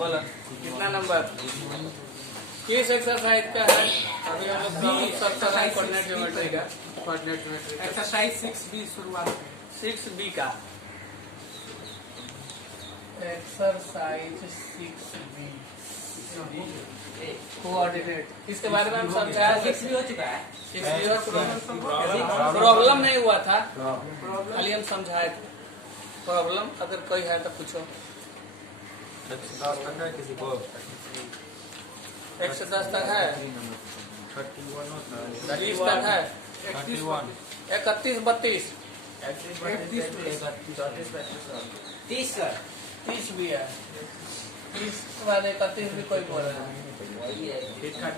बोलो कितना नंबर किस एक्सरसाइज का है? अभी हम लोग एक्सरसाइज कोऑर्डिनेट ज्योमेट्री का एक्सरसाइज 6B शुरुआत 6B का एक्सरसाइज 6B कोऑर्डिनेट इसके बारे में हम समझाया। 6B हो चुका है। 6B प्रॉब्लम नहीं हुआ था, खाली हम समझाए थे। प्रॉब्लम अगर कोई है तो पूछो। 10 तक है किसी को 1 से 10 तक है, 30 तक है, 31 31 32 30 सर 30 भी है। 30 के बाद 31 भी कोई बोल रहा है। 33 सर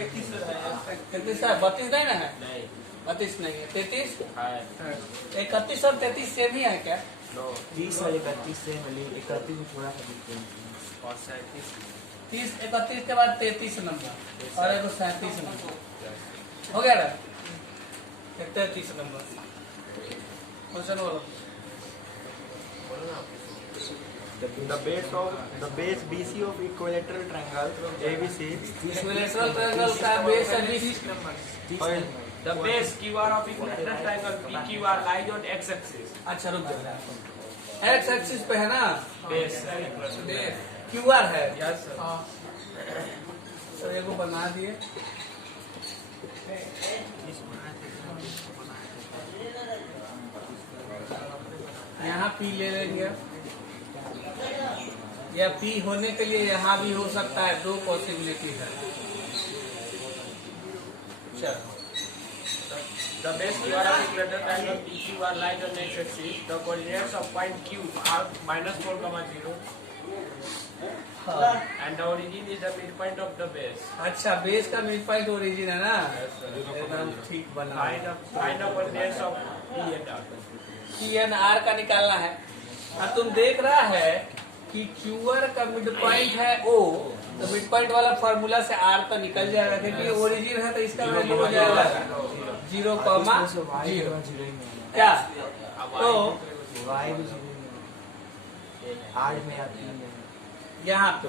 31 32 है, 32 नहीं ना है? 32 नहीं है, 33 31 और 33 सेम ही है क्या? 30 और 31 से 31 में थोड़ा सा और 30 31 के बाद 33 नंबर और 37 नंबर हो गया ना? 33 नंबर क्वेश्चन बोलो। the base BC of equilateral triangle ABC equilateral triangle का बेस है 20 और The base QR of equilateral triangle PQR lies on x-axis. अच्छा रुक जाओ, एक्स एक्सिस पे है ना? Base. क्यूआर है। Yes sir. तो ये को बना दिए। यहाँ पी ले लेंगे या पी होने के लिए यहाँ भी हो सकता है, 2 पॉसिबिलिटी है। चलो The base QR of equilateral triangle PQR lies on x-axis. The coordinates of point Q are -4, 0 हाँ। and the origin is the midpoint of the base. अच्छा बेस का मिड पॉइंट ओरिजिन है ना? Yes, sir. एकदम ठीक बना। Find the coordinates of E and R. P and R का निकालना है। अब तुम देख रहा है कि QR का मिड पॉइंट है O, तो मिड पॉइंट वाला फॉर्मूला से R तो निकल जाएगा, क्योंकि ओरिजिन है तो इसका वैल्यू हो जाएगा 0,0 क्या? तो y R में आती है यहाँ पे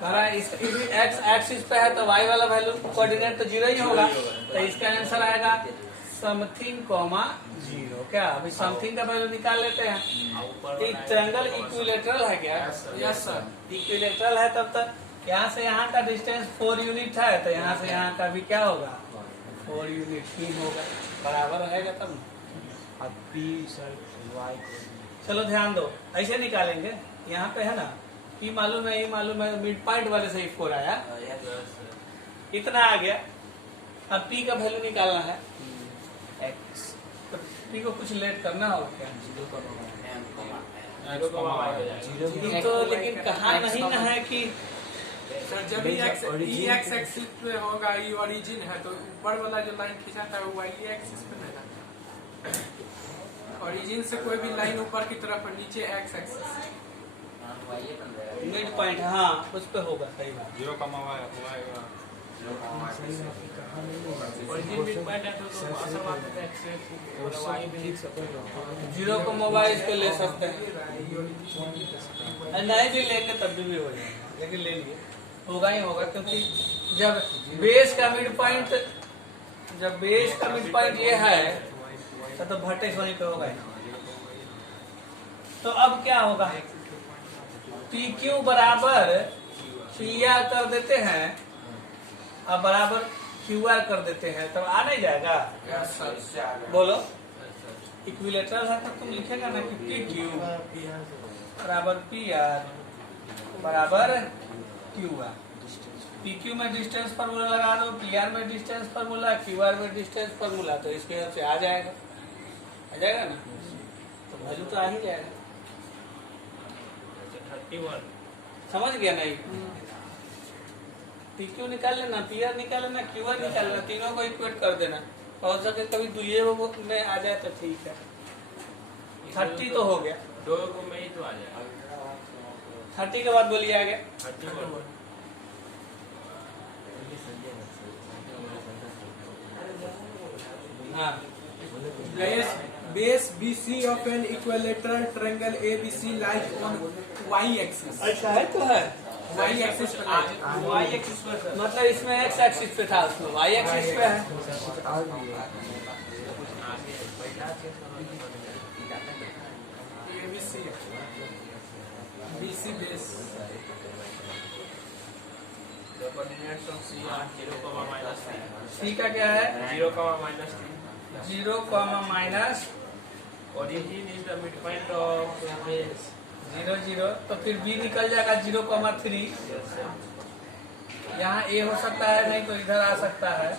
करा इस एक्स एक्सिस पे है तो y वाला वैल्यू कोऑर्डिनेट तो 0 ही होगा, तो इसका आंसर आएगा समथिंग कॉमा 0। क्या अभी समथिंग का वैल्यू निकाल लेते हैं। एक ट्रायंगल इक्विलैटरल है क्या? Yes sir. इक्विलैटरल है तब तक यहाँ से यहाँ का डिस्टेंस 4 यूनिट है, तो यहाँ से यहाँ का भी क्या होगा? 4 यूनिट ही होगा, बराबर रहेगा तब ना। अब P सर y चलो ध्यान दो, ऐसे निकालेंगे। यहाँ पे है ना P मालूम है, ये मालूम है, मिड पॉइंट वाले से ही 4 आया, इतना आ गया। अब P का वैल्यू निकालना है, x तो P को कुछ लेट करना होगा क्या? ये तो लेकिन कहा नहीं ना है कि सर जब ई एक्स एक्सिस पे होगा, ये ओरिजिन है, तो ऊपर वाला जो लाइन खींचा था वो वाई एक्सिस पे नहीं था। ओरिजिन से कोई भी लाइन ऊपर की तरफ और नीचे एक्स एक्सिस। मिड पॉइंट, हाँ उस पे होगा, सही बात। 0, ओरिजिन मिड पॉइंट है तो असल बात है एक्सिस वाई भी 0 को मोबाइल पे ले सकते हैं, नहीं भी लेंगे तब भी हो जाएगा, लेकिन ले लिए होगा ही होगा, क्योंकि जब बेस का मिड पॉइंट ये है तो भट्टे सोनी पे होगा ही। तो अब क्या होगा? PQ बराबर PR कर देते हैं अब बराबर QR कर देते हैं, तब आ नहीं जाएगा? बोलो इक्विलैटरल है तो तुम लिखेगा ना कि PQ बराबर PR बराबर QR। PQ में डिस्टेंस फार्मूला लगा दो, PR में डिस्टेंस फार्मूला, QR में डिस्टेंस फार्मूला, तो इसके हिसाब से आ जाएगा ना? तो वैल्यू तो आ ही जाएगा। 31 समझ गया नहीं? PQ निकाल लेना, PR निकाल लेना, QR निकाल लेना, तीनों को इक्वेट कर देना। हो सके कभी दुए में आ जाए तो ठीक है। 30 तो हो गया, 2 को में ही तो आ जाएगा। 30 के बाद बोलिए आ गया 31 हाँ base BC of an equilateral triangle ABC lies on y axis. अच्छा है तो है y axis पे lies. y एक्सिस पे मतलब इसमें x एक्सिस पे था उसमें y एक्सिस पे है ABC BC base. The coordinates of C are 0, minus 3. c का क्या है 0, minus 3. 0, minus Origin is the midpoint of the base. 0, 0 तो फिर b निकल जाएगा 0,3 यहाँ a हो सकता है नहीं तो इधर आ सकता है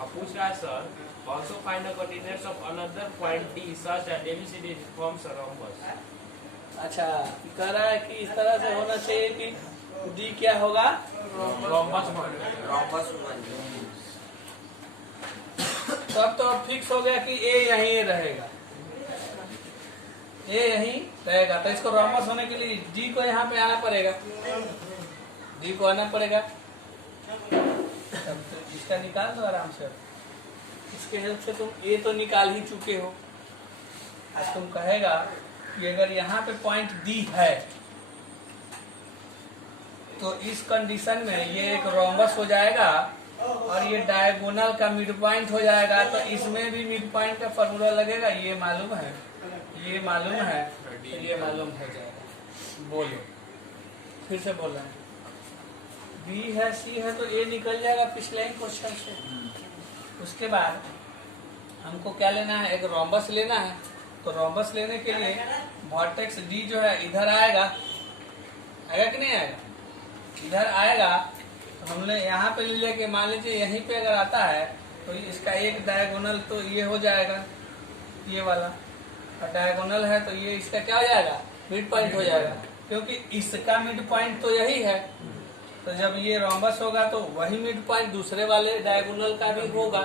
अब पूछ रहा है sir, also find the coordinates of another point D such that ABCD forms a rhombus. अच्छा कह रहा है कि इस तरह से होना चाहिए कि d क्या होगा Rhombus तब तो फिक्स हो गया कि a यहीं रहेगा a यहीं रहेगा तो इसको रोमस होने के लिए d को यहाँ पे आना पड़ेगा d को आना पड़ेगा तब तो इसका निकाल दो आराम से इसके हेल्प से तुम a तो निकाल ही चुके हो आज तुम कहेगा कि अगर यहाँ पे पॉइंट d है तो इस कंडीशन में ये एक रोमबस हो जाएगा और ये डायगोनल का मिड पॉइंट हो जाएगा तो इसमें भी मिड पॉइंट का फॉर्मूला लगेगा ये मालूम है तो ये मालूम हो जाएगा बोलो फिर से बोल रहे हैं बी है सी है तो ए निकल जाएगा पिछले ही क्वेश्चन से उसके बाद हमको क्या लेना है एक रोमबस लेना है तो रोमबस लेने के लिए वर्टेक्स डी जो है इधर आएगा कि नहीं आएगा इधर आएगा तो हमने यहाँ पे ले लिया कि मान लीजिए यहीं पे अगर आता है तो इसका एक डायगोनल तो ये हो जाएगा ये वाला और डायगोनल है तो ये इसका क्या हो जाएगा मिड पॉइंट हो जाएगा क्योंकि इसका मिड पॉइंट तो यही है तो जब ये रोमबस होगा तो वही मिड पॉइंट दूसरे वाले डायगोनल का भी होगा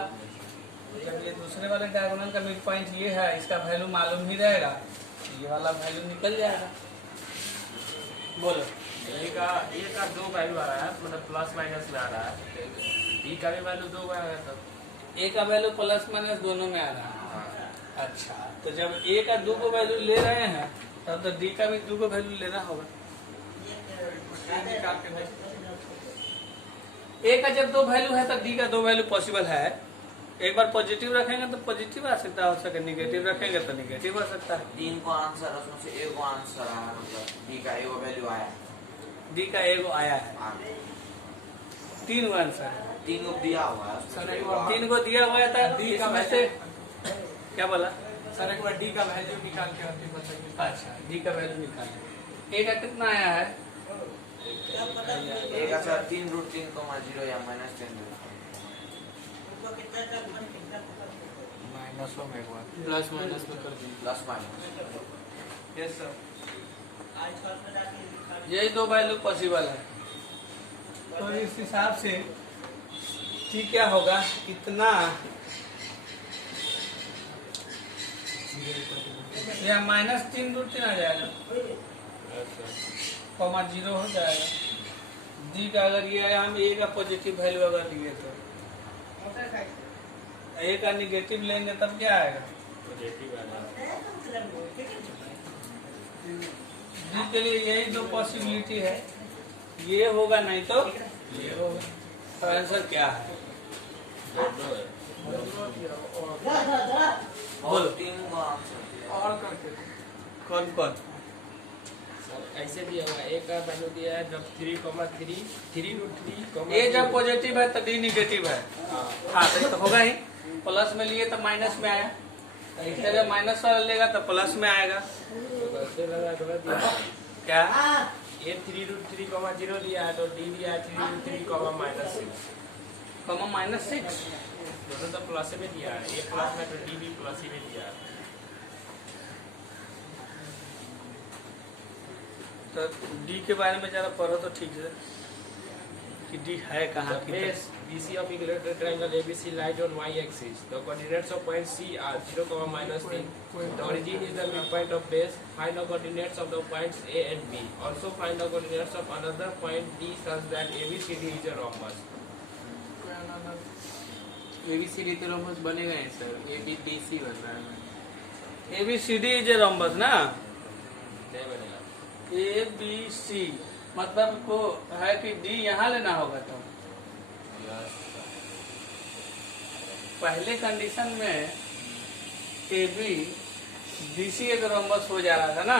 जब ये दूसरे वाले डायगोनल का मिड पॉइंट ये है इसका वैल्यू मालूम ही रहेगा तो ये वाला वैल्यू निकल जाएगा बोलो ए का 2 वैल्यू आ रहा है मतलब प्लस माइनस में आ रहा है डी का भी वैल्यू 2 आ रहा है तब ए का वैल्यू प्लस माइनस दोनों में आ रहा है अच्छा तो जब ए का 2 को वैल्यू ले रहे हैं तब तो डी का भी 2 को वैल्यू लेना होगा ए का जब 2 वैल्यू है तो डी का 2 वैल्यू पॉसिबल है एक बार पॉजिटिव रखेंगे तो पॉजिटिव आ सकता है हो सके निगेटिव रखेंगे तो निगेटिव हो सकता है 3 को आंसर उसमें से ए को आंसर आया मतलब डी का ए वैल्यू आया डी का ए को आया है 3 को आंसर 3 को दिया हुआ है सर एक बार 3 को दिया हुआ था डी का इसमें से क्या बोला सर एक बार डी का वैल्यू निकाल के अंतिम बताइए. अच्छा डी का वैल्यू निकालें ए का कितना आया है ए का सर 3√3,0 या -10 माइनस में एक बार प्लस माइनस में कर दीजिए. प्लस माइनस यस सर यही 2 वैल्यू पॉसिबल है तो इस हिसाब से ठीक क्या होगा इतना या -3√3 आ जाएगा कॉमा 0 हो जाएगा डी का अगर ये है हम ए का पॉजिटिव वैल्यू अगर लिए तो ए का निगेटिव लेंगे तब क्या आएगा पॉजिटिव आ रहा डी के लिए यही 2 पॉसिबिलिटी है ये होगा नहीं तो ये होगा तो आंसर क्या है और 3 को आंसर और करके कौन कौन सर ऐसे दिया हुआ ए का वैल्यू दिया है जब 3,3 ए जब पॉजिटिव है तो डी निगेटिव है हाँ तो होगा ही प्लस में लिए तो माइनस में आया इससे जब माइनस वाला लेगा तो प्लस में आएगा वैसे लगा गलत दिया क्या ए 3√3,0 दिया है तो डी दिया है 3√3,-6 कॉमा -6 दोनों तो प्लस में दिया है ए प्लस में तो डी भी प्लस ही में दिया है तो डी के बारे में जरा पढ़ो तो ठीक है कि डी है कहाँ The की base BC of equilateral triangle ABC lies on y-axis. The coordinates of point C are 0, -3. The origin is the midpoint of base. Find the coordinates of the points A and B. Also find the coordinates of another point D such that ABCD is a rhombus. ABCD तो rhombus बनेगा ही sir, ABDC बन रहा है। ABCD is a rhombus ना, नहीं बनेगा। ABC मतलब को है कि D यहाँ लेना होगा। तो पहले कंडीशन में ABDC एक रोम्बस हो जा रहा था ना,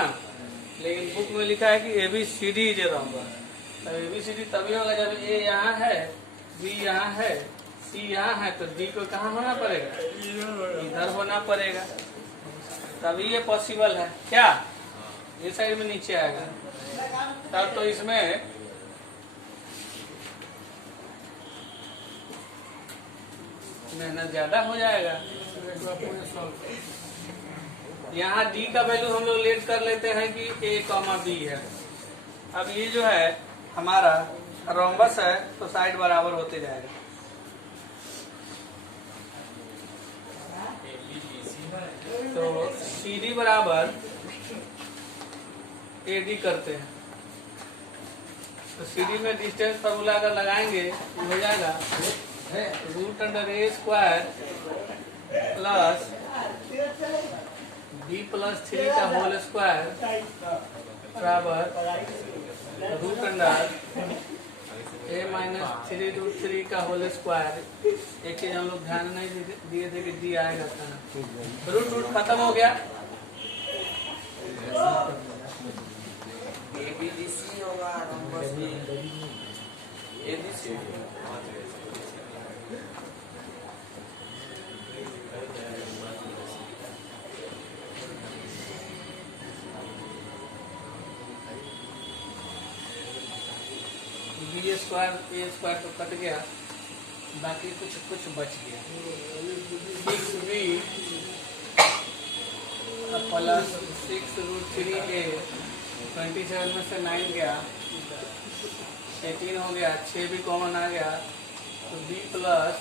लेकिन बुक में लिखा है कि ABCD इज ए रोम्बस। तो ABCD तभी होगा जब A यहाँ है, B यहाँ है, C यहाँ है, तो D को कहाँ होना पड़ेगा, इधर होना पड़ेगा, तभी ये पॉसिबल है। क्या ये साइड में नीचे आएगा, तब तो इसमें मेहनत ज्यादा हो जाएगा। यहाँ D का वैल्यू हम लोग लेट कर लेते हैं कि A, B है। अब ये जो है हमारा रोम्बस है, तो साइड बराबर होते जाएगा। तो CD बराबर AD करते हैं, तो CD में डिस्टेंस फॉर्मूला अगर लगाएंगे तो हो जाएगा √A² प्लस B+3 का होल स्क्वायर बराबर √A-3√3 का होल स्क्वायर। एक चीज हम लोग ध्यान नहीं दिए थे कि D आएगा कहाँ, रूट खत्म हो गया। ABDC होगा रोम्बस भी ABC। B² A² तो कट गया, बाकी कुछ बच गया। 6B प्लस 6√3A, 27 में से 9 गया, 18 हो गया, 6 भी कॉमन आ गया, तो B प्लस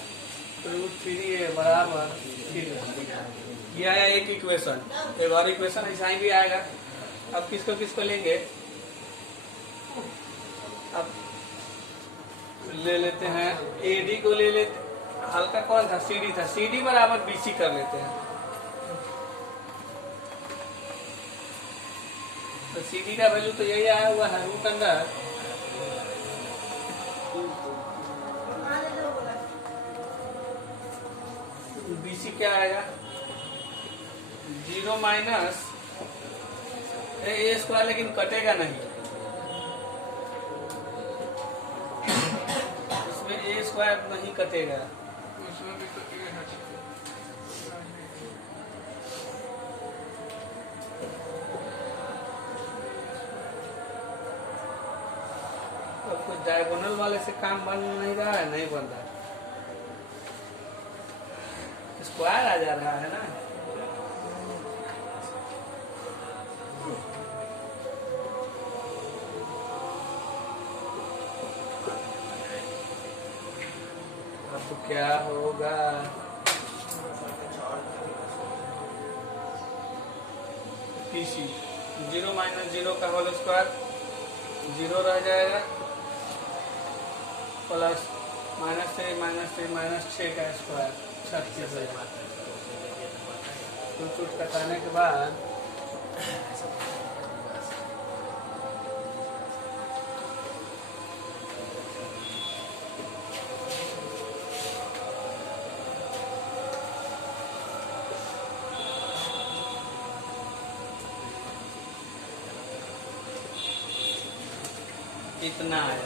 √3A बराबर 3। ये आया एक इक्वेशन। एक और इक्वेशन ऐसा ही भी आएगा। अब किसको किसको लेंगे, अब ले लेते हैं AD को ले लेते, हल्का कौन था, CD था, CD बराबर BC कर लेते हैं। तो CD का वैल्यू तो यही आया हुआ है BC क्या आएगा, 0 माइनस A², लेकिन कटेगा नहीं, A² नहीं कटेगा। उसमें भी तो A है। अब कुछ डायगोनल वाले से काम बन नहीं रहा है, नहीं बन रहा है, स्क्वायर आ जा रहा है ना। अब क्या होगा, PC 0 माइनस 0 का होल स्क्वायर 0 रह जाएगा, प्लस -3 का स्क्वायर 36 है। कुछ कटाने के बाद इतना है।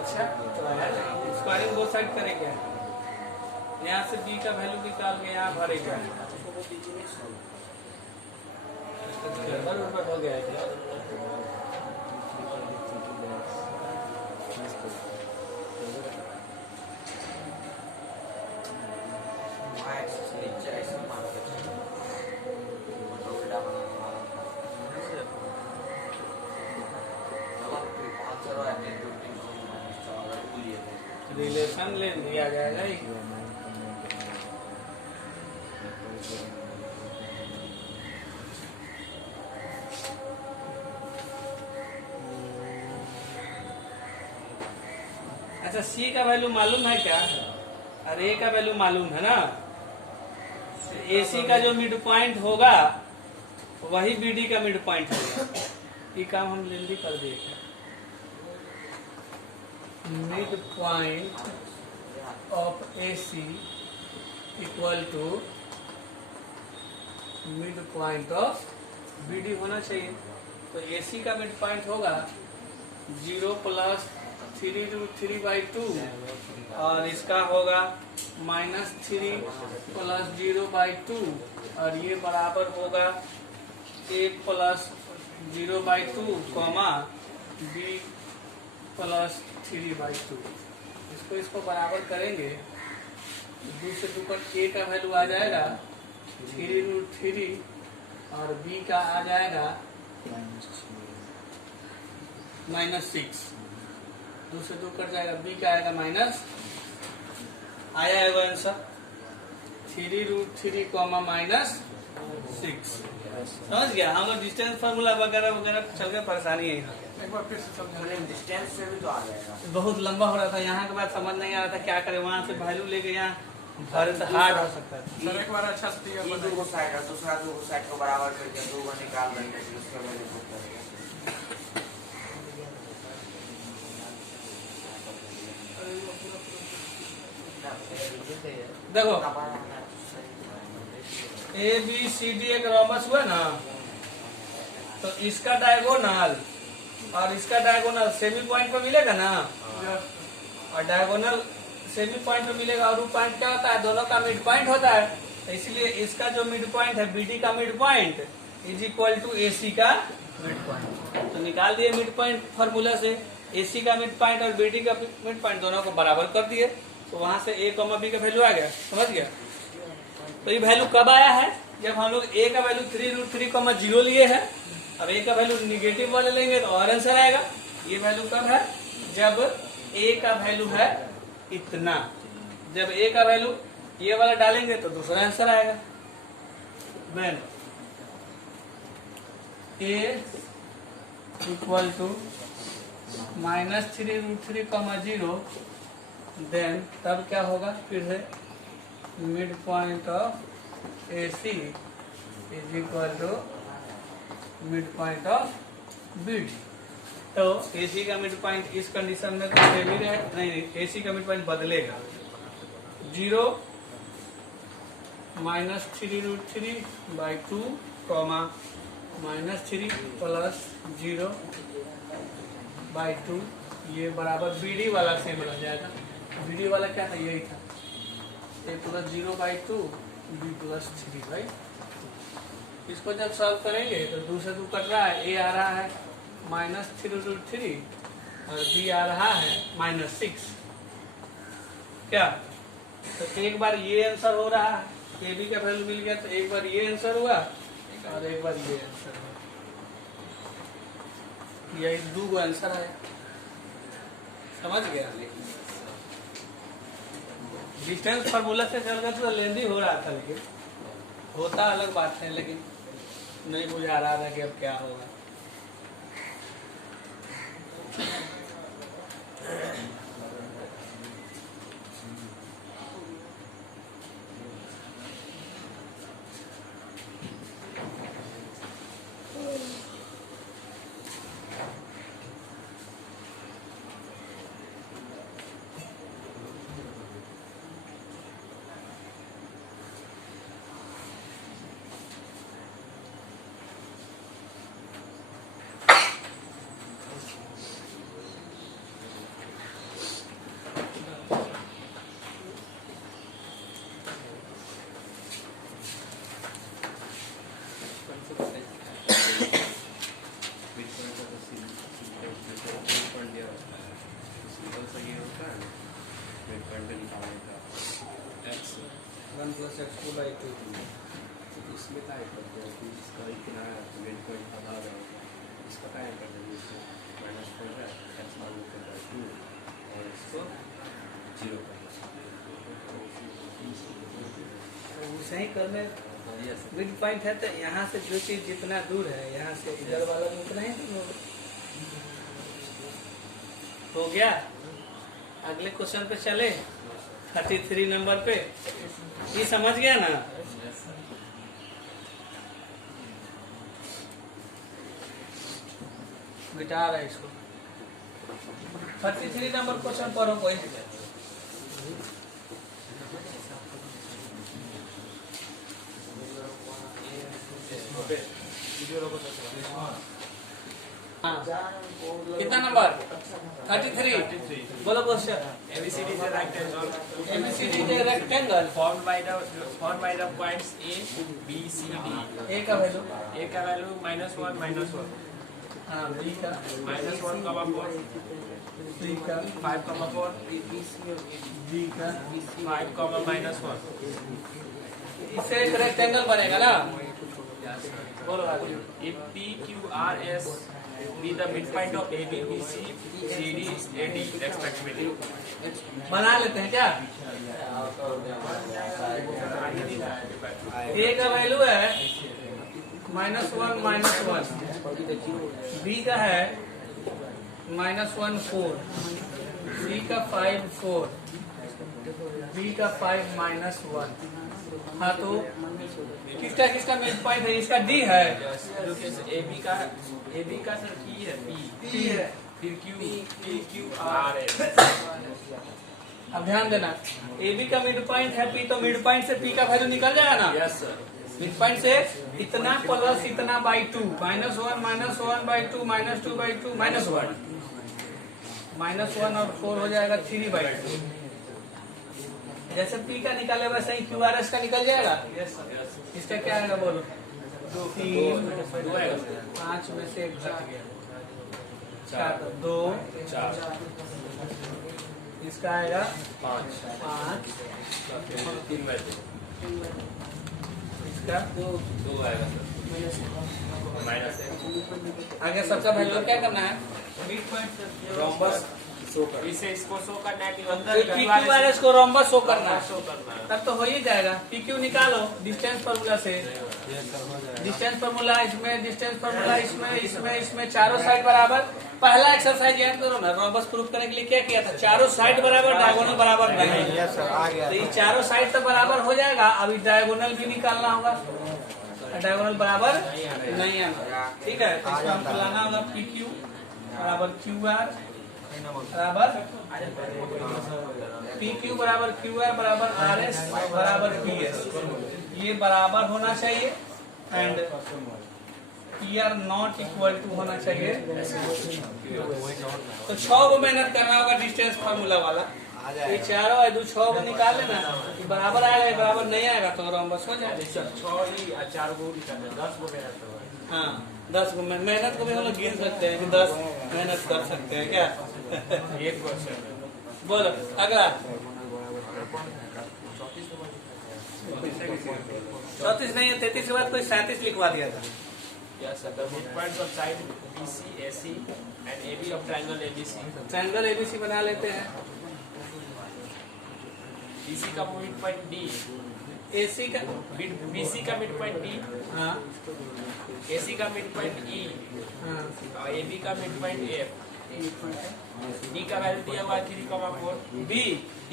अच्छा स्क्वायरिंग दो साइड करेंगे, यहाँ से B का वैल्यू निकाल के यहाँ भरेगा, हो गया है। Thank you. 1 ले लिया जाएगा, 1 + 3 = 6 + 3 = 9 + 3 = 12 + 3 = 16 + 3 = 24 + 3 = 24 ले लिया जाएगा। अच्छा सी का वैल्यू मालूम है क्या? और ए का वैल्यू मालूम है ना? ए सी का जो मिड पॉइंट होगा वही बी डी का मिड पॉइंट होगा। ये काम हम जल्दी कर दिए। Mid point of A C equal to mid point of B D होना चाहिए। तो ए सी का मिड पॉइंट होगा 0 प्लस 3√3/2 और इसका होगा -3 प्लस 0/2 और ये बराबर होगा a plus 0/2 comma b plus 3/2। इसको बराबर करेंगे, 2 से 2 पर a का वैल्यू आ जाएगा 3√3 और b का आ जाएगा -6। 2 से 2 कट जाएगा, b का आएगा माइनस, आया है वो आंसर 3√3 कॉमा -6। समझ गया? हम लोग डिस्टेंस फार्मूला वगैरह वगैरह चल के परेशानी है यहाँ। एक बार फिर से समझा। डिस्टेंस से भी तो आ जाएगा। बहुत लंबा हो रहा था, यहाँ के बाद समझ नहीं आ रहा था क्या करें। वहाँ से वैल्यू लेके यहाँ भरे तो हार्ड हो सकता है। सर एक बार अच्छा से फिगर ये बनाइए। 2 साइड है, दूसरा 2 साइड को बराबर करके 2 को निकाल देंगे, फिर उसका वैल्यू पुट करेंगे। देखो ए बी सी डी एक रोमस हुआ ना, तो इसका डायगोनल और इसका डायगोनल सेमी पॉइंट पे मिलेगा ना, और डायगोनल सेमी पॉइंट पे मिलेगा। और वो पॉइंट क्या होता है? दोनों का मिड पॉइंट होता है। तो इसलिए इसका जो मिड पॉइंट है बी डी का mid point is equal to A C का मिड पॉइंट। तो निकाल दिए मिड पॉइंट फॉर्मूला से, ए सी का मिड पॉइंट और बी डी का मिड पॉइंट दोनों को बराबर कर दिए। तो वहां से a, b का वैल्यू आ गया। समझ गया? तो ये वैल्यू कब आया है? जब हम लोग a का वैल्यू 3√3,0 लिए हैं और a का वैल्यू निगेटिव वाले लेंगे तो और आंसर आएगा। ये वैल्यू कब है? जब a का वैल्यू है इतना। जब a का वैल्यू ये वाला डालेंगे तो दूसरा आंसर आएगा। When a equal to -3√3,0 then तब क्या होगा? फिर से mid point of A C is equal to mid point of B D. तो ए सी का मिड पॉइंट इस कंडीशन में तो सेम ही रहे, नहीं ए सी का मिड पॉइंट बदलेगा। 0 -3√3/2 कॉमा -3 प्लस 0/2 ये बराबर बी डी वाला सेम रह जाएगा। बी डी वाला क्या था? यही था a प्लस 0/2 b प्लस 3/2। इसको जब सॉल्व करेंगे तो 2 से 2 कट रहा है, a आ रहा है -3√3 और b आ रहा है -6। क्या? तो एक बार ये आंसर हो रहा है, a b का वैल्यू मिल गया, तो एक बार ये आंसर हुआ और एक बार ये आंसर हुआ। यही 2 आंसर है। समझ गया? डिस्टेंस फार्मूला से चल कर तो लेंदी हो रहा था, लेकिन होता अलग बात है, लेकिन नहीं बुझा रहा था कि अब क्या होगा। इसमें क्या करते हैं कि इसका इतना मिड पॉइंट बता रहे हो, इसका क्या कर देंगे, -4 है, x मान लेते हैं 2 और इसको 0 कर उसे ही करने मिड पॉइंट है। तो यहाँ से जो चीज जितना दूर है यहाँ से इधर वाला भी उतना ही दूर होगा। हो गया? अगले क्वेश्चन पे चले 33 नंबर पे। ये समझ गया ना? गिटार है इसको। 33 नंबर क्वेश्चन पढ़ो कोई। कितना नंबर? 33। बोलो question. ABCD is a rectangle ABCD is a rectangle formed by the points A, B, C, D. A का वैल्यू, A का वैल्यू -1 -1, हाँ B का -1, 4, C का 5, 4, D का 5, -1. इससे एक रेक्टेंगल बनेगा ना? बोलो आगे। If P, Q, R, S be the midpoint of AB, BC, CD, AD respectively. बना लेते हैं क्या? A का वैल्यू है -1 -1, B का है -1 4, C का 5 4, B का 5 -1। हाँ तो किसका किसका मिड पॉइंट है? इसका D है। जो कि AB का सर P है, P है। फिर Q, R है। अब ध्यान देना, AB का मिड पॉइंट है P, तो मिड पॉइंट से P का वैल्यू निकल जाएगा ना? Yes sir. मिड पॉइंट से इतना प्लस इतना बाई 2, -1 -1 बाई 2, -2 बाई 2, -1 -1 और 4 हो जाएगा 3 बाई 2। जैसे P का निकाले वैसे ही QRS का निकल जाएगा। इसका क्या आएगा बोलो? 3 5 में से 1 घट गया, 4 2 इसका आएगा 5 इसका 2 आएगा सर। माइनस आगे सबका वैल्यू क्या करना है? रोम्बस इसे इसको शो करना है कि PQRS को रोम्बस शो करना है, शो करना है। तब तो हो ही जाएगा। PQ निकालो डिस्टेंस फार्मूला से, डिस्टेंस फार्मूला इसमें, डिस्टेंस फार्मूला इसमें चारों साइड बराबर। पहला एक्सरसाइज याद करो ना, रोम्बस प्रूफ करने के लिए क्या किया था? चारों साइड बराबर, डायगोनल बराबर नहीं। यस सर, आ गया। तो ये चारों साइड तो बराबर हो जाएगा। अभी डायगोनल भी निकालना होगा, डायगोनल बराबर नहीं आना। ठीक है, तो इसको हमको लाना होगा PQ बराबर QR बराबर PQ बराबर QR बराबर RS बराबर PS। ये बराबर होना चाहिए and PR not equal to होना चाहिए। तो 6 को मेहनत करना होगा डिस्टेंस फार्मूला वाला। ये चारों है 2 6 को निकाल लेना, बराबर आएगा, बराबर नहीं आएगा तो रोम्बस हो जाएगा। 6 ही 4 को निकालना, 10 को मेहनत करना। हाँ 10 को मेहनत को भी हम लोग गिन सकते हैं कि 10 मेहनत कर सकते हैं क्या? एक क्वेश्चन बोलो अगला। 34 नहीं है, 33 के बाद कोई 37 लिखवा दिया था। Yes, sir. The midpoints of side BC, AC and AB of triangle ABC. Triangle ABC बना लेते हैं। BC का midpoint D, AC का BC का midpoint D, हाँ AC का midpoint E हाँ और AB का midpoint F. D का वैल्यू दिया हुआ 3,4, B D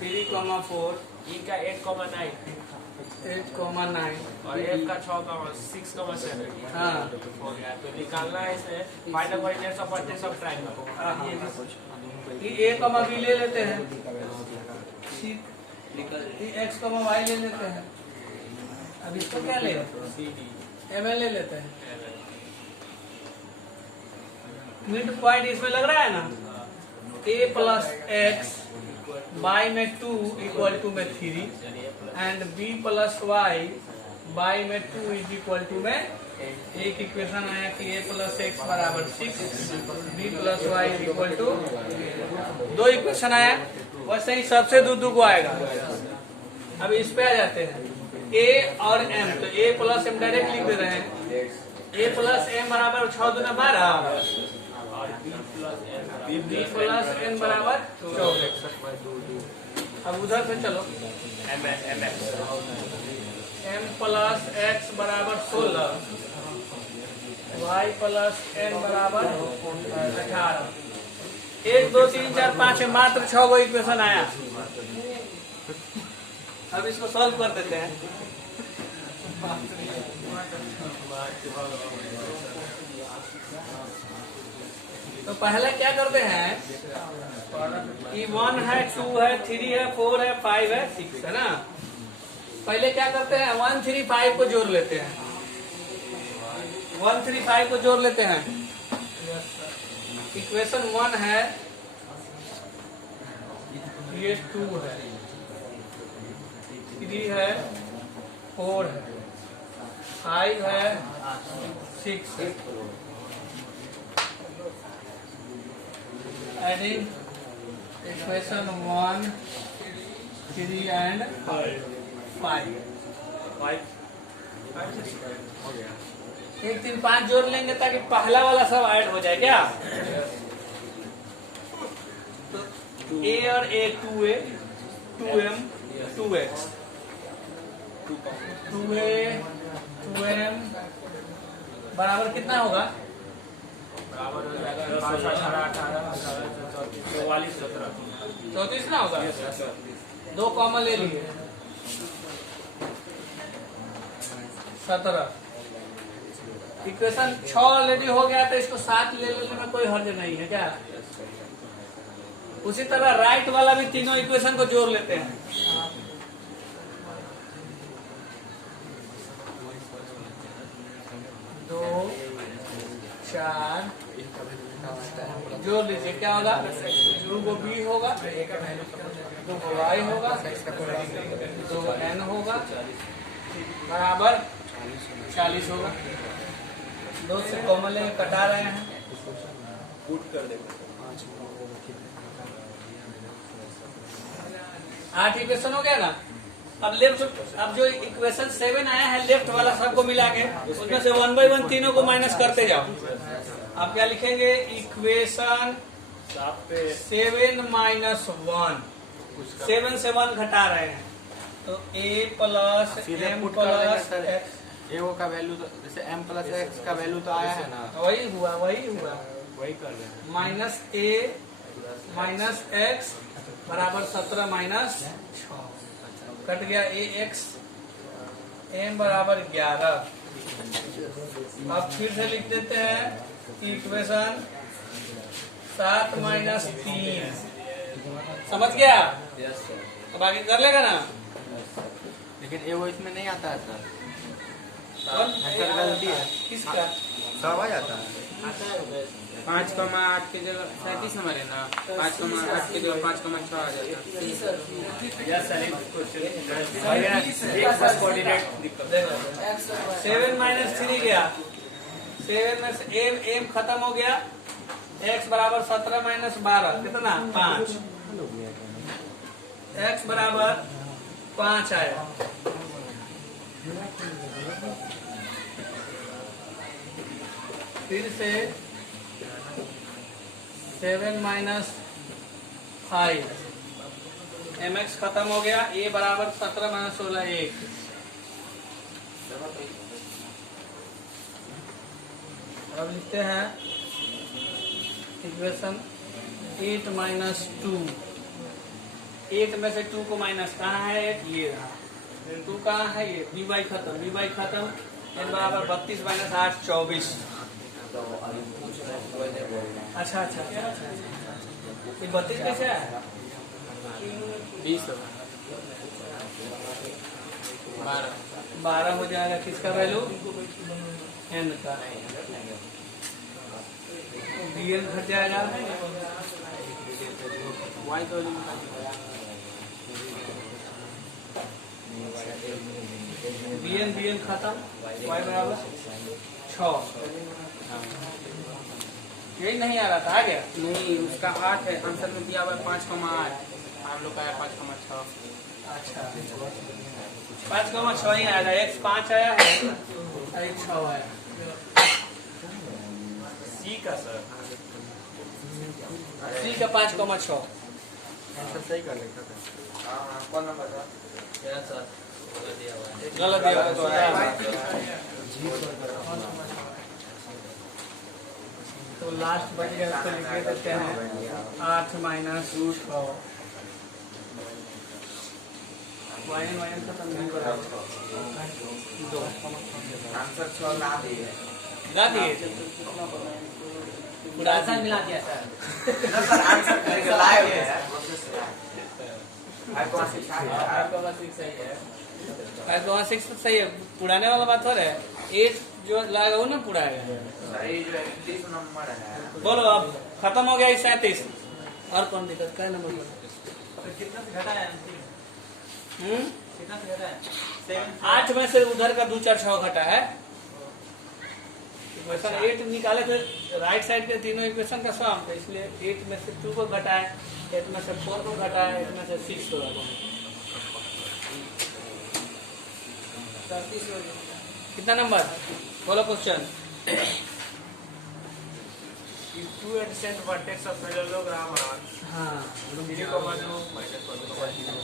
3,4 E का 8,9 8,9 और F का 6,7 हाँ हो गया। तो निकालना है इसे find the coordinates of vertex of triangle. ये A, B ले लेते हैं, ये X, Y ले लेते हैं। अब इसको क्या ले? ML ले लेते हैं। मिड पॉइंट इसमें लग रहा है ना, A प्लस X बाई में 2 इक्वल टू में 3 and B plus Y by में 2 इज इक्वल टू में एक इक्वेशन आया कि A प्लस X बराबर 6, B plus Y equal to 2 equation आया। वैसे ही सबसे दो को आएगा। अब इस पे आ जाते हैं A और M, तो A प्लस M डायरेक्ट लिख दे रहे हैं। A प्लस M बराबर 6 दूना 12 और B प्लस N बराबर 24। अब उधर से चलो, M प्लस X बराबर 16, Y प्लस N बराबर 18। 1 2 3 4 5 है, मात्र 6 गो इक्वेशन आया। अब इसको सॉल्व कर देते हैं। तो पहले क्या करते हैं कि 1 है, 2 है, 3 है, 4 है, 5 है, 6 है ना। पहले क्या करते हैं 1 3 5 को जोड़ लेते हैं। 1 3 5 को जोड़ लेते हैं। इक्वेशन 1 है, ये 2 है, 3 है, 4 है, 5 है, 6 है। Adding equation 1, 3 and 5. 1 3 5 जोड़ लेंगे ताकि पहला वाला सब ऐड हो जाए क्या। तो a और a 2a 2m 2x 2a 2m बराबर कितना होगा। बराबर हो जाएगा 5 18 18 44 17 34 ना होगा। 2 कॉमन ले लिए 17। इक्वेशन 6 ऑलरेडी हो गया तो इसको 7 ले लेने में कोई हर्ज नहीं है क्या। उसी तरह राइट वाला भी तीनों इक्वेशन को जोड़ लेते हैं। दो 4 जोड़ लीजिए क्या होगा। 2 को b होगा, 2 को y होगा, 2 को n होगा, बराबर 40 होगा। 2 से कॉमन लेके कटा रहे हैं। पुट कर देंगे। 8 इक्वेशन हो गया ना। अब लेफ्ट, अब जो इक्वेशन 7 आया है लेफ्ट वाला सबको मिला के उसमें से 1 by 1 तीनों को माइनस करते जाओ। आप क्या लिखेंगे इक्वेशन 7 माइनस 1। 7 से 1 घटा रहे हैं तो a plus m plus x। ए वो का वैल्यू तो जैसे m प्लस x का वैल्यू तो आया है ना, वही हुआ वही कर रहे हैं। माइनस a माइनस x बराबर 17 माइनस 6 कट गया ax, m बराबर 11। अब फिर से लिख देते हैं कि इक्वेशन 7 माइनस 3। समझ गया। अब आगे कर लेगा ना। लेकिन ए वो इसमें नहीं आता है सर, कौन? सर गलती है। किसका? सब आ जाता है। 5,8 की जगह 37 नंबर है ना। 5,8 की जगह 5,6 आ जाता है। 7 माइनस 3 गया। 7 में से m खत्म हो गया। x बराबर 17 माइनस 12 कितना 5। x बराबर 5 आया। फिर से 7 माइनस 5 mx खत्म हो गया। a बराबर 17 माइनस 16 1। अब लिखते हैं इक्वेशन 8 माइनस 2। 8 में से 2 को माइनस कहाँ है, ये रहा। 2 कहाँ है, ये by खत्म n बराबर 32 माइनस 8 24। अच्छा ये 32 कैसे आया। 20 12 हो जाएगा। किसका वैल्यू n का। bn घट जाएगा। y तो bn खत्म। y बराबर 6। यही नहीं आ रहा था, आ गया। नहीं, उसका 8 है। आंसर में दिया हुआ है 5,8। हम लोग का है 5,6। अच्छा 5,6 ही आएगा। x 5 आया है और एक 6 आया। सी का सर, c का 5,6 आंसर सही कर लेता था। कौन नंबर था? क्या सर गलत दिया हुआ है। गलत दिया हुआ है तो आया। तो लास्ट बच गया उसको लिख देते हैं 8 माइनस रूट 6 वाइन वाइन खत्म नहीं हो रहा दो आंसर 6 ला दिए ला दिए पूरा आंसर मिला दिया सर ना सर आंसर करके लाए हुए हैं प्रोसेस है 5.6 सही है। 5.6 तो सही है, पुराने वाला बात हो रहा है 8 जो लाएगा वो ना पूरा आएगा। सही जो 31 नंबर है बोलो अब खत्म हो गया 37 और कौन दिक्कत क्या नंबर कितना से घटा है कितना से घटा है 8 में से उधर का 2 4 6 घटा है। इक्वेशन 8 निकाले थे राइट साइड के तीनों इक्वेशन का सम, तो इसलिए 8 में से 2 को घटा है, 8 में से 4 को घटा है, 8 में से 6 को घटा है। कितना नंबर बोलो question. If two adjacent vertex of parallelogram are हाँ 0,2 minus 1,0.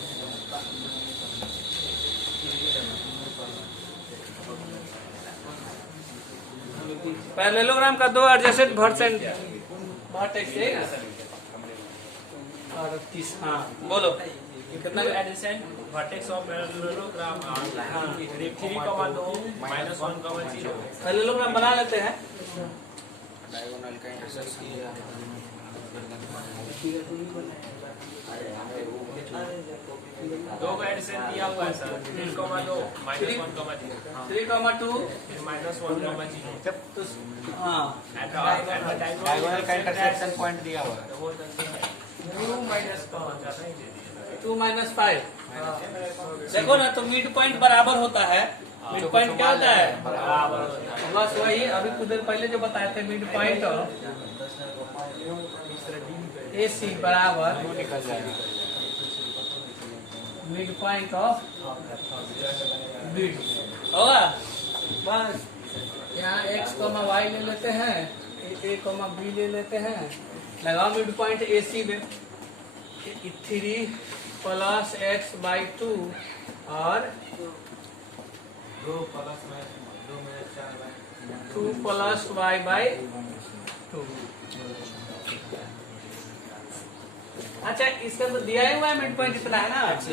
पैरेललोग्राम का 2 एडजेसेंट वर्टेक्स है ना और 30 हाँ बोलो कितना Adjacent vertex of parallelogram are 3,2 minus 1,0. Parallelogram बना लेते हैं। डायगोनल का इंटरसेक्शन दो का एडिशन दिया हुआ है सर 3,2 minus 1,0. 3,2 फिर minus 1,0. तो हाँ And the डायगोनल का इंटरसेक्शन पॉइंट दिया हुआ है 2 minus का हो जाता है 2 - 5 देखो ना तो मिड पॉइंट बराबर होता है। मिड पॉइंट क्या होता है बराबर होता है। बस वही अभी कुछ देर पहले जो बताए थे मिड पॉइंट AC बराबर निकल जाएगा मिड पॉइंट ऑफ बीड होगा। बस यहाँ x, y ले लेते हैं, a, b ले लेते हैं, लगाओ मिड पॉइंट AC में 3 + x/2 और 2 + y/2। अच्छा इसका तो दिया हुआ है मिड पॉइंट इतना है ना, तो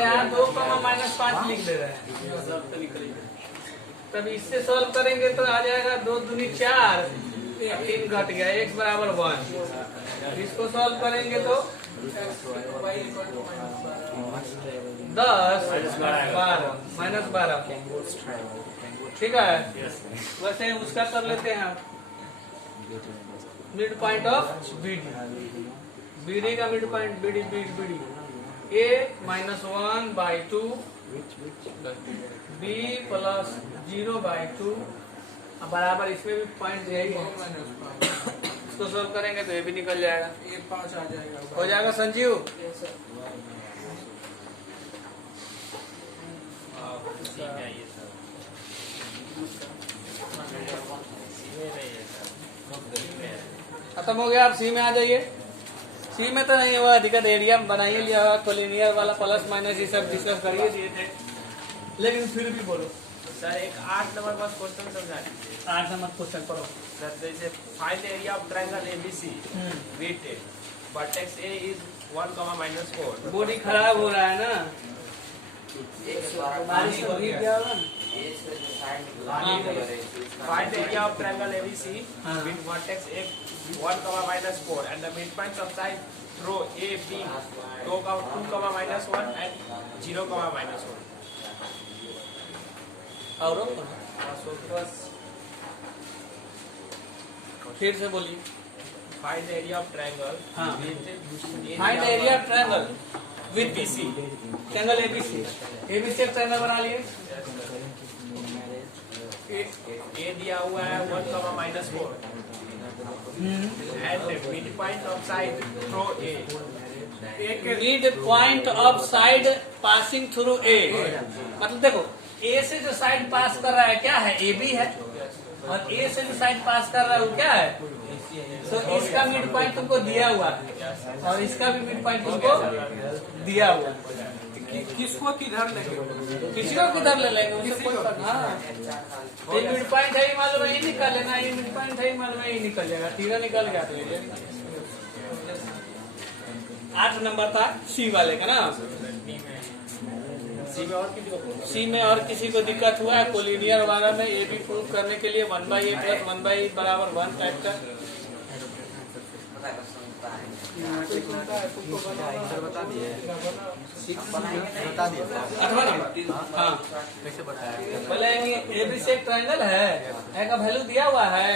यहाँ 2, -5 लिख दे रहे हैं। तब इससे सॉल्व करेंगे तो आ जाएगा 2 दूनी 4, 3 घट गया, x बराबर 1। इसको सॉल्व करेंगे तो 10 -12 ठीक है। वैसे उसका कर लेते हैं मिड पॉइंट ऑफ BD का mid point BD a -1/2 b + 0/2 बराबर इसमें भी पॉइंट यही है। इसको सॉल्व करेंगे तो ये भी निकल जाएगा, ये 5 आ जाएगा हो जाएगा संजीव। खत्म हो गया, आप सी में आ जाइए। सी में तो नहीं हुआ दिक्कत, एरिया बनाइए लिया हुआ, कोलिनियर वाला प्लस माइनस ये सब डिस्कस करिए दिए थे, लेकिन फिर भी बोलो सर एक 8 नंबर बस क्वेश्चन समझा दीजिए। 8 नंबर क्वेश्चन पढ़ो। सर जैसे find area of triangle ABC with vertex A is 1, -4. Body खराब हो रहा है ना, एक द्वारा बारिश हो रही क्या होगा ना? एक से जो side Find the area of triangle ABC हाँ। with vertex A 1, -4 and the midpoints of side throw A, B 2, -1 and 0, -1. और So plus फिर से बोलिए। find the area of triangle हाँ। with find area triangle with BC, triangle ABC। ABC एक triangle बना लिए। A दिया हुआ है 1, -4 and the midpoint of side throw A. Mid point of side passing through A, मतलब देखो A से जो साइड पास कर रहा है क्या है, AB है, और A से जो साइड पास कर रहा है वो क्या है, तो इसका मिड पॉइंट तुमको दिया हुआ है और इसका भी मिड पॉइंट तुमको दिया हुआ है। किसको किधर लेंगे? किसी को किधर ले लेंगे उससे किसी कोई को? फर्क। हाँ ये मिड पॉइंट है, मालूम है, ये निकल लेना, ये मिड पॉइंट है, मालूम है, ये निकल जाएगा, तीरा निकल गया तो लीजिए। 8 नंबर था सी वाले का ना। सी में और किसी को दिक्कत हुआ है कोलिनियर वगैरह में, ये भी प्रूव करने के लिए 1/a + 1/a = 1 टाइप का बता दिए। 8वां नंबर। हाँ कैसे बताया? बोले ए बी से एक ट्रायंगल है, ए का वैल्यू दिया हुआ है,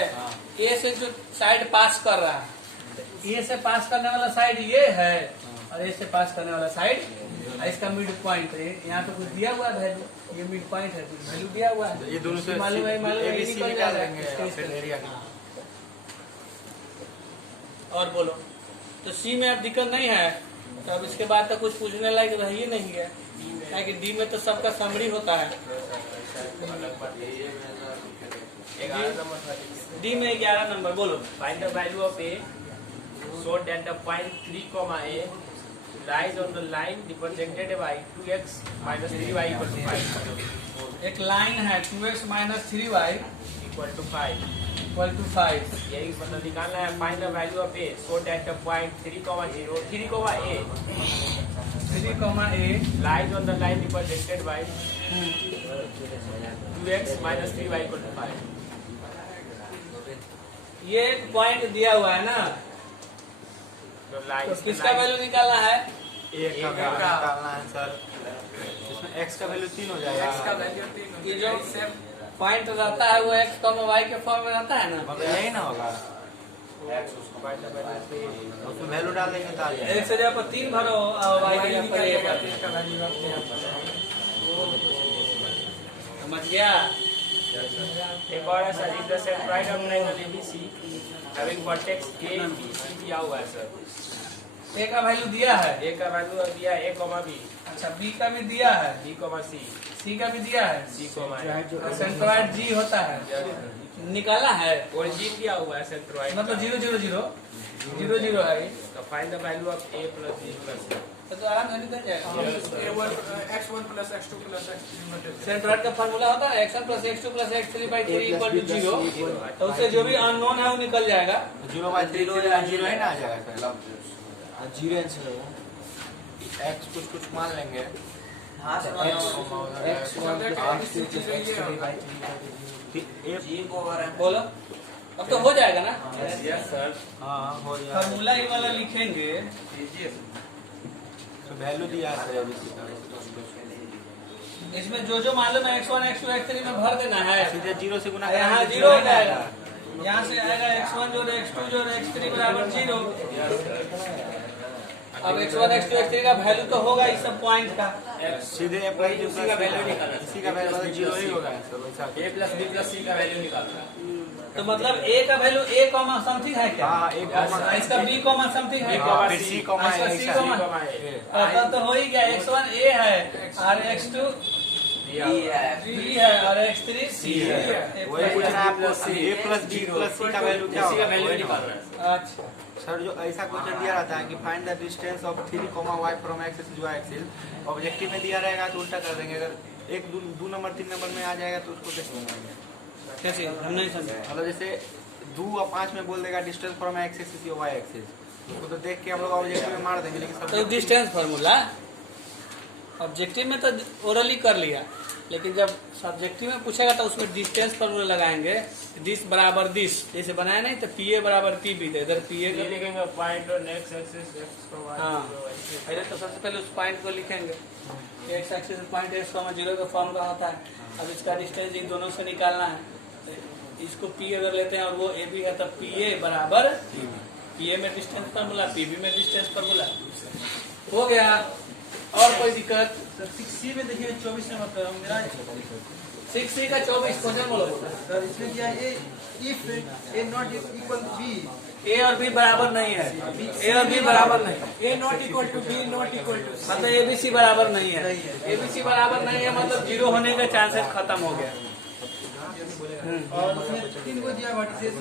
ए से जो साइड पास कर रहा है, ए से पास करने वाला साइड ये है और ए से पास करने वाला साइड इसका मिड पॉइंट है। यहाँ तो कुछ दिया हुआ है वैल्यू, ये मिड पॉइंट है, कुछ वैल्यू दिया हुआ है, ये दोनों से मालूम है, मालूम है, ये ABC निकल निकाल जाएगा देंगे इसके फिर इसके। एरिया का। और बोलो तो सी में अब दिक्कत नहीं है, तो अब इसके बाद तो कुछ पूछने लायक रही ही नहीं है, क्योंकि डी में तो सबका समरी होता है। डी में 11 नंबर बोलो। Find the value of a so that the point 3, a lies on the line represented by 2x minus 3y equal to 5. एक लाइन है 2x - 3y Equal to 5. = 5। यही मतलब निकालना है find the value of a so that the point 3,0 3, a 3, a lies on the line represented by 2x minus 3y equal to 5. ये एक point दिया हुआ है ना, तो line तो किसका वैल्यू निकालना है? एक का वैल्यू निकालना है सर। इसमें x का वैल्यू 3 हो जाएगा। x का वैल्यू 3 ये जो पॉइंट रहता है वो x, y के फॉर्म में रहता है ना, मतलब यही ना होगा, उसमें वैल्यू डाल देंगे तो आ जाएगा। x से जगह पर 3 भरो और y की जगह पर 1 भरो। का वैल्यू रखते हैं। समझ गया? एक और है sir, if the centroid of triangle ABC having vertex A B C दिया हुआ है सर। a का वैल्यू दिया है, A का वैल्यू दिया है A, B, अच्छा b का भी दिया है, B, C, c का भी दिया है, C, A। सेंट्रॉइड g होता है, निकाला है, ओरिजिन दिया हुआ है सेंट्रॉइड, मतलब 0 0 0 0 0 है, तो find the value of A + B + C। तो आराम से निकल जाएगा। x1 + x2 + x3 सेंट्रॉइड का फार्मूला होता है x1 + x2 + x3/3 = 0, तो उससे जो भी अननोन है वो निकल जाएगा। 0/3 0 ही ना आ जाएगा सर। 0 आंसर होगा। x कुछ मान लेंगे। हाँ सर, बोलो अब तो हो जाएगा ना। Yes sir. हाँ हो जाएगा। फार्मूला ये वाला लिखेंगे, तो वैल्यू दिया है इसमें जो मालूम है x1 x2 x3 में भर देना है, सीधे 0 से गुना यहाँ करेंगे, 0 हो ही ना जाएगा, आएगा। यहाँ से आएगा x1 जोड़ x2 जोड़ x3 = 0। अब x1 x2 x3 का वैल्यू तो होगा इस सब पॉइंट का, सीधे अप्लाई इसी का वैल्यू निकालना, इसी का वैल्यू 0 ही होगा सर। वैसा A + B + C का वैल्यू निकालना। तो मतलब a का वैल्यू a, समथिंग है क्या? हाँ, a, इसका b, समथिंग है, हाँ, फिर C, इसका C, A। तब तो हो ही गया, x1 a है और x2 b है और x3 c है। वही पूछना है आपको, a + b + c का वैल्यू क्या होगा? अच्छा सर जो ऐसा क्वेश्चन दिया रहता है कि find the distance of 3, y from axis to y axis, objective में दिया रहेगा तो उल्टा कर देंगे। अगर 1 2 नंबर 3 नंबर में आ जाएगा तो उसको कैसे बनाएंगे? कैसे, हम नहीं समझे। मतलब जैसे 2 और 5 में बोल देगा distance from axis to y axis, उसको तो देख के हम लोग ऑब्जेक्टिव में मार देंगे, लेकिन तो सब डिस्टेंस फार्मूला ऑब्जेक्टिव में तो ओरली कर लिया, लेकिन जब सब्जेक्टिव में पूछेगा तो उसमें डिस्टेंस फार्मूला लगाएंगे, दिस बराबर दिस, जैसे बनाया नहीं तो PA = PB, तो इधर PA ये लिखेंगे पॉइंट और नेक्स्ट एक्सिस x को y हाँ। 0 पहले तो सबसे पहले उस पॉइंट को लिखेंगे, x एक्सिस पॉइंट x, 0 का फॉर्म का होता है। अब इसका डिस्टेंस इन दोनों से निकालना है, तो इसको P अगर लेते हैं और वो AB है तब PA = PA में डिस्टेंस फार्मूला, PB में डिस्टेंस फार्मूला हो गया। और कोई दिक्कत? 6c में देखिए 24 नंबर पर मेरा 6C का 24 क्वेश्चन बोलो। सर इसमें दिया है if a not equal b, A और B बराबर नहीं है, A और B बराबर नहीं, A not equal to B not equal to C। मतलब ABC बराबर नहीं है, ABC बराबर नहीं है मतलब 0 होने का चांसेस खत्म हो गया। और उसमें 3 को दिया vertices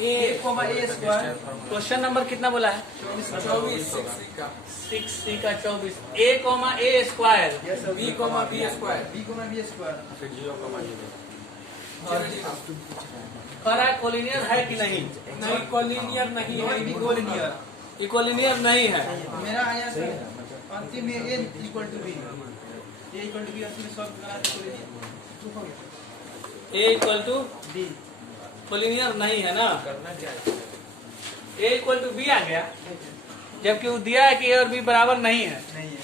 A comma A square question number कितना बोला है? 24 6 का 6 का 24 a comma A square B comma B square B comma B square खरा कोलिनियर है कि नहीं? नहीं कोलिनियर नहीं है इक्वलिनियर इक्वलिनियर नहीं है। मेरा आया सर अंतिम में ए इक्वल टू बी अंतिम में सब करा a equal to B collinear नहीं है ना? करना क्या है? a इक्वल टू बी आ गया, जबकि वो दिया है कि a और b बराबर नहीं है। नहीं है।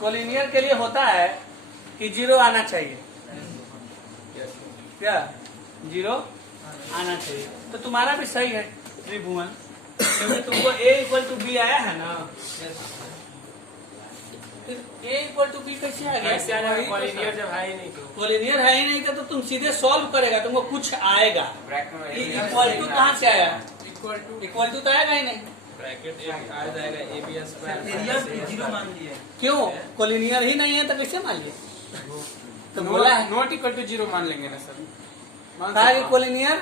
कोलिनियर के लिए होता है कि 0 आना चाहिए। क्या 0 आना चाहिए? तो तुम्हारा भी सही है त्रिभुवन, क्योंकि तुमको a इक्वल टू बी आया है ना। फिर a इक्वल टू बी कैसे आ गया? कैसे आ जाएगा? कोलिनियर जब है ही नहीं तो कोलिनियर है ही नहीं तो तुम सीधे सॉल्व करेगा, तुमको कुछ आएगा। ब्रैकेट में इक्वल टू कहाँ से आया? इक्वल टू तो आएगा ही नहीं। ब्रैकेट आ जाएगा ए बी स्क्वायर। एरिया 0 मान लिए क्यों? कोलिनियर ही नहीं है तो कैसे मान लिए? तो बोला है नॉट इक्वल टू 0 मान लेंगे ना सर। कहा कि कोलिनियर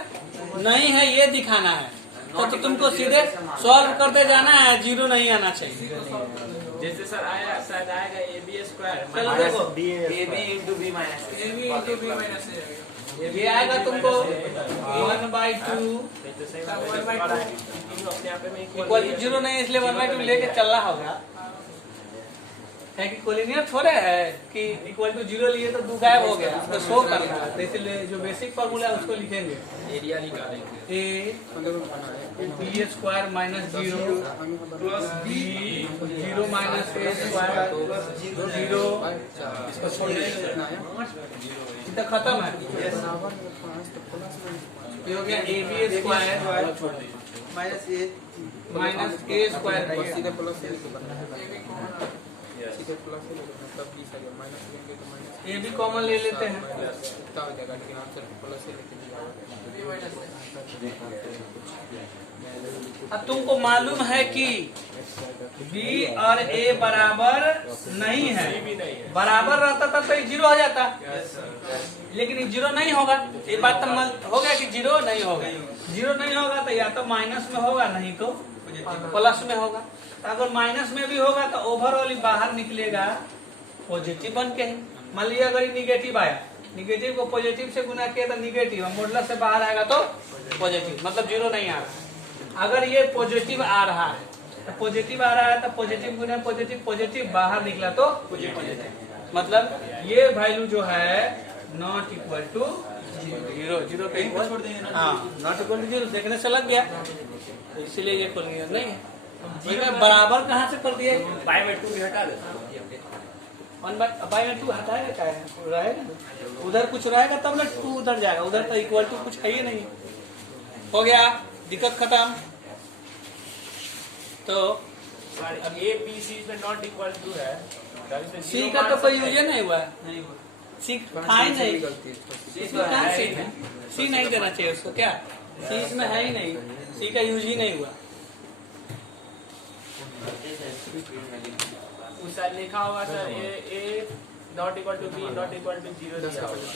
नहीं है ये दिखाना है, तो तुमको सीधे सॉल्व करते जाना है, 0 नहीं आना चाहिए। जैसे सर आया शायद आएगा ए बी स्क्वायर चलो देखो, A B into B minus A B into B minus A आएगा। ये आएगा तुमको 1/2 तो सही बात है, 1/2 अपने आप में इक्वल टू 0 नहीं, इसलिए 1/2 लेके चलना होगा। है कि कोलिनियर थोड़े है कि इक्वल टू 0 लिए तो 2 गायब हो गया, उसको शो करना है। तो इसलिए जो बेसिक फॉर्मूला है उसको लिखेंगे, एरिया निकालेंगे। a b square minus 0 plus b 0 minus a square 0, इसको छोड़िए, इतना खत्म है। ये हो गया a b square minus A minus a square. सीधे प्लस सीधे प्लस मतलब 20 आ गया, माइनस लेंगे तो माइनस ये भी कॉमन ले लेते हैं। इतना हो जाएगा, लेकिन आप सिर्फ प्लस ही लेके अब तुमको मालूम है कि b और a बराबर नहीं है, बराबर रहता तब तो 0 हो जाता, लेकिन ये 0 नहीं होगा। ये बात तो हो गया कि 0 नहीं होगा। 0 नहीं होगा तो या तो माइनस में होगा, नहीं तो प्लस में होगा। अगर माइनस में भी होगा तो ओवरऑल बाहर निकलेगा पॉजिटिव बन के ही। मान लिया अगर निगेटिव आया, निगेटिव को पॉजिटिव से गुना किया तो निगेटिव, मॉडुलस से बाहर आएगा तो पॉजिटिव, मतलब 0 नहीं आ रहा। अगर ये पॉजिटिव आ रहा है तो पॉजिटिव आ रहा है तो पॉजिटिव गुना पॉजिटिव, पॉजिटिव बाहर निकला तो पॉजिटिव, मतलब ये वैल्यू जो है नॉट इक्वल टू 0, 0 के इक्वल छोड़ देंगे ना। हाँ, नॉट इक्वल टू 0 देखने से लग गया, तो इसीलिए ये कोलिनियर नहीं है। बराबर कहाँ से कर दिया? बाय में 2 भी हटा दो। 1/2 हटाएगा क्या है? रहेगा, उधर कुछ रहेगा तब ना 2 उधर जाएगा, उधर तो इक्वल टू कुछ है ही नहीं। हो गया, दिक्कत खत्म। तो अब ए बी सी में नॉट इक्वल टू है, सी का तो कोई यूज नहीं हुआ, सी था ही नहीं, इसमें कहाँ सी है? सी नहीं देना चाहिए उसको, क्या सी इसमें है ही नहीं, सी का यूज ही नहीं हुआ। उस साइड लिखा होगा sir A not equal to B not equal to 0 दिया होगा।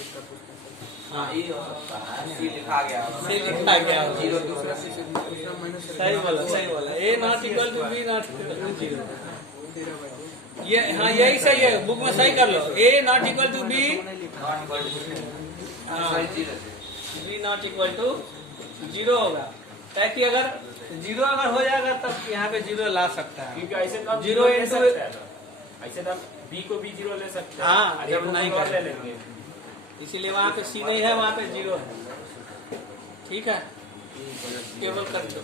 हाँ ये हो सकता है, सी लिखा गया होगा। सी लिखा गया होगा। 0 दूसरा सही बोला, सही बोला। A not equal to B not equal to 0। ये हाँ यही सही है, बुक में सही कर लो। A not equal to B, B not equal to 0 होगा, ताकि अगर 0 अगर हो जाएगा तब यहाँ पे 0 ला सकता है। क्योंकि ऐसे तो 0 ले into सकते हैं ना। ऐसे तो बी को भी 0 ले सकते हैं। हाँ, जब जब नहीं नहीं करें। ले लेंगे। इसीलिए वहाँ पे सी नहीं है, वहाँ पे 0 है। ठीक है, केवल कर दो।